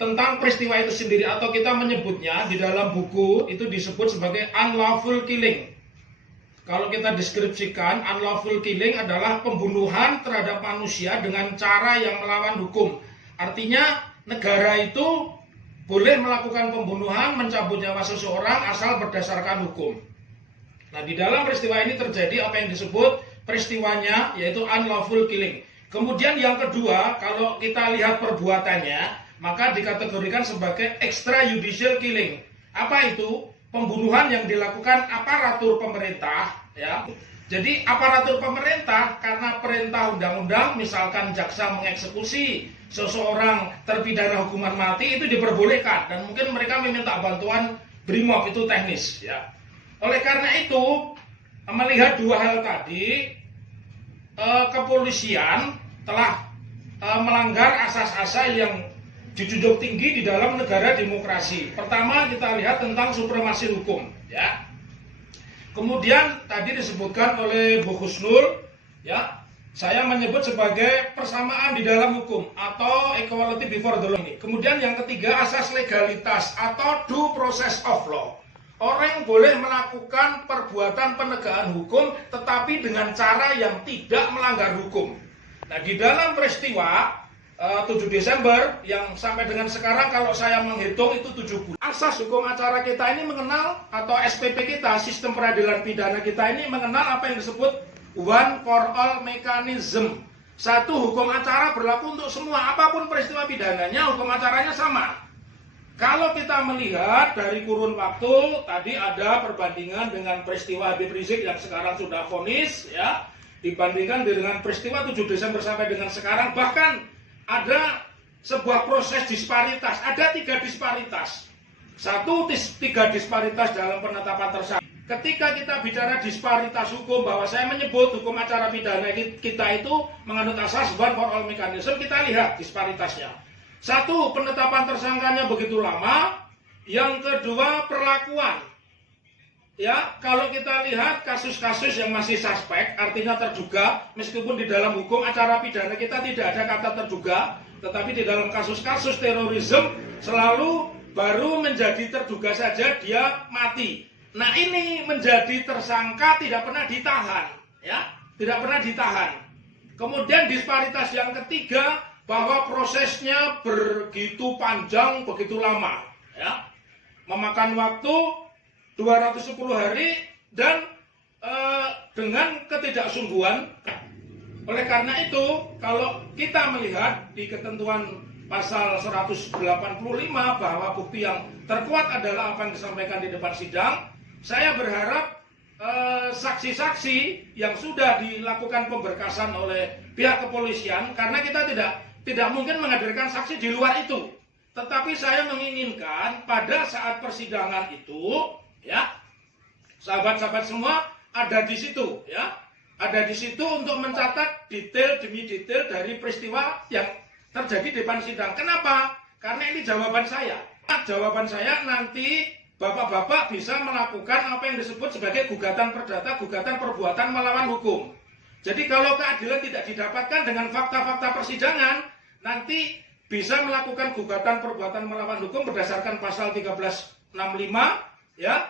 tentang peristiwa itu sendiri, atau kita menyebutnya di dalam buku itu disebut sebagai unlawful killing. Kalau kita deskripsikan, unlawful killing adalah pembunuhan terhadap manusia dengan cara yang melawan hukum. Artinya negara itu boleh melakukan pembunuhan, mencabut nyawa seseorang asal berdasarkan hukum. Nah, di dalam peristiwa ini terjadi apa yang disebut peristiwanya, yaitu unlawful killing. Kemudian yang kedua, kalau kita lihat perbuatannya, maka dikategorikan sebagai extrajudicial killing. Apa itu? Pembunuhan yang dilakukan aparatur pemerintah, ya. Jadi aparatur pemerintah karena perintah undang-undang, misalkan jaksa mengeksekusi seseorang terpidana hukuman mati, itu diperbolehkan, dan mungkin mereka meminta bantuan BRIMOB, itu teknis, ya. Oleh karena itu, melihat dua hal tadi, kepolisian telah melanggar asas-asas yang dijunjung tinggi di dalam negara demokrasi. Pertama, kita lihat tentang supremasi hukum, ya. Kemudian tadi disebutkan oleh Bu Husnul, ya, saya menyebut sebagai persamaan di dalam hukum atau equality before the law ini. Kemudian yang ketiga, asas legalitas atau due process of law. Orang boleh melakukan perbuatan penegakan hukum tetapi dengan cara yang tidak melanggar hukum. Nah, di dalam peristiwa 7 Desember yang sampai dengan sekarang kalau saya menghitung itu 7 bulan. Asas hukum acara kita ini mengenal, atau SPP kita, sistem peradilan pidana kita ini mengenal apa yang disebut one for all mechanism. Satu, hukum acara berlaku untuk semua, apapun peristiwa pidananya, hukum acaranya sama. Kalau kita melihat dari kurun waktu, tadi ada perbandingan dengan peristiwa Habib Rizik yang sekarang sudah vonis, ya, dibandingkan dengan peristiwa 7 Desember sampai dengan sekarang, bahkan ada sebuah proses disparitas, ada 3 disparitas. Satu, 3 disparitas dalam penetapan tersangka. Ketika kita bicara disparitas hukum, bahwa saya menyebut hukum acara pidana kita itu menganut asas one for all mechanism, kita lihat disparitasnya. Satu, penetapan tersangkanya begitu lama. Yang kedua, perlakuan. Ya, kalau kita lihat kasus-kasus yang masih suspek, artinya terduga, meskipun di dalam hukum acara pidana kita tidak ada kata terduga, tetapi di dalam kasus-kasus terorisme selalu baru menjadi terduga saja dia mati. Nah, ini menjadi tersangka tidak pernah ditahan, ya, tidak pernah ditahan. Kemudian disparitas yang ketiga, bahwa prosesnya begitu panjang, begitu lama, ya, memakan waktu 210 hari dan dengan ketidaksungguhan. Oleh karena itu, kalau kita melihat di ketentuan pasal 185 bahwa bukti yang terkuat adalah apa yang disampaikan di depan sidang, saya berharap saksi-saksi yang sudah dilakukan pemberkasan oleh pihak kepolisian, karena kita tidak mungkin menghadirkan saksi di luar itu, tetapi saya menginginkan pada saat persidangan itu, ya, sahabat-sahabat semua ada di situ, ya, ada di situ untuk mencatat detail demi detail dari peristiwa yang terjadi di depan sidang. Kenapa? Karena ini jawaban saya. Jawaban saya nanti bapak-bapak bisa melakukan apa yang disebut sebagai gugatan perdata, gugatan perbuatan melawan hukum. Jadi kalau keadilan tidak didapatkan dengan fakta-fakta persidangan, nanti bisa melakukan gugatan perbuatan melawan hukum berdasarkan pasal 1365, ya,